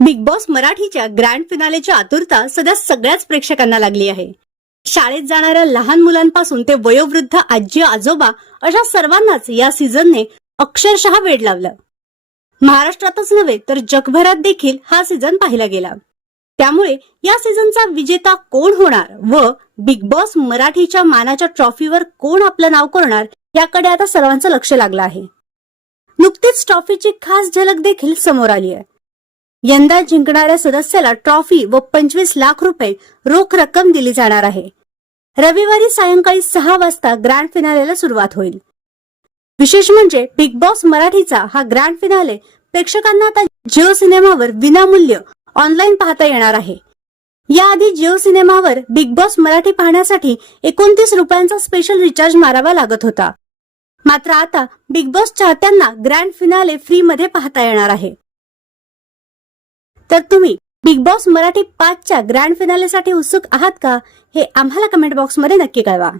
Big boss मराठीच्या grand फिनालेची आतुरता सध्या सगळ्याच प्रेक्षकांना लागली आहे. शाळेत जाणाऱ्या लहान मुलांपासून ते वयोवृद्ध आजी आजोबा अशा सर्वांनाच या सीझनने अक्षरशः वेड लावलं. महाराष्ट्रातच नव्हे तर जगभरात देखील हा सीझन पाहिला गेला. त्यामुळे या सीझनचा विजेता कोण होणार व बिग बॉस मराठीच्या मानाच्या ट्रॉफीवर कोण आपलं नाव करणार याकडे आता सर्वांचं लक्ष लागलं आहे. नुकतीच ट्रॉफीची खास झलक देखील समोर आली आहे. यंदा जिंकणाऱ्या सदस्याला ट्रॉफी व पंचवीस लाख रुपये रोख रक्कम दिली जाणार आहे. रविवारी सायंकाळी सहा वाजता ग्रँड फिनालेला सुरुवात होईल. विशेष म्हणजे बिग बॉस मराठीचा हा ग्रँड फिनाले प्रेक्षकांना आता जिओ सिनेमावर विनामूल्य ऑनलाईन पाहता येणार आहे. याआधी जिओ सिनेमावर बिग बॉस मराठी पाहण्यासाठी एकोणतीस रुपयांचा स्पेशल रिचार्ज मारावा लागत होता. मात्र आता बिग बॉस चाहत्यांना ग्रँड फिनाले फ्रीमध्ये पाहता येणार आहे. तर तुम्ही बिग बॉस मराठी पाचच्या ग्रँड फिनालेसाठी उत्सुक आहात का? हे आम्हाला कमेंट बॉक्समध्ये नक्की कळवा.